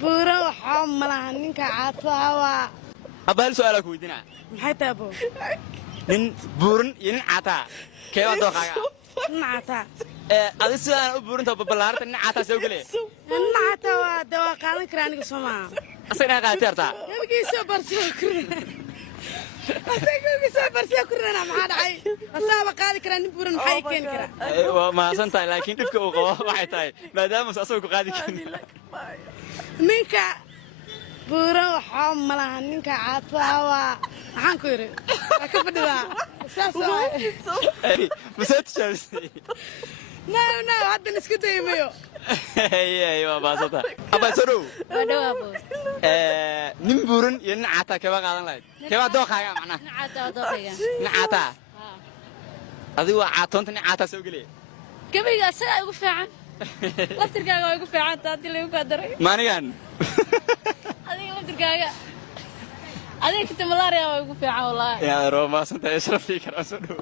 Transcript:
بورا وحام ملهنك عطاوا أبهل سؤالك ويدنا محيط أبو nin buuran iyo nin caataa keeba dooqaaga نعتا adi sidaan u buurinta ballaarta nin caataa soo geliya نعتا ودوا قادن كرانك سما asagna qaatay artaa يبقى يسوي برسيو كرنا أسيقوا يسوي برسيو كرنا ما حد عاي أصلا قادن كرانك بورن محي كين كرا waa mahadsan tahay laakiin dhibka uu qabo waxay tahay maadaama asagu ku qaadi karin منك بورا وحام ملهنك عطاوا maxaan ku yiri ka fadhidaa mas'ad shaabsi no hadda isku daymayo ay waa baasata aba soo wadawabo nin buuran iyo nin caataa keeba qaadan lahayd keeba dooqaaga macnaha nin caataa adigu waa caatoonta nin caataa soo geliya gabiga asaga ugu fiican laftirkaaga waa ugu fiican taadii lagu qadaray maanigan adiga laftirkaaga adiga kita malaria waa ugu fiican wallahi yaa roo ma santa ishrafii kara soo dhaw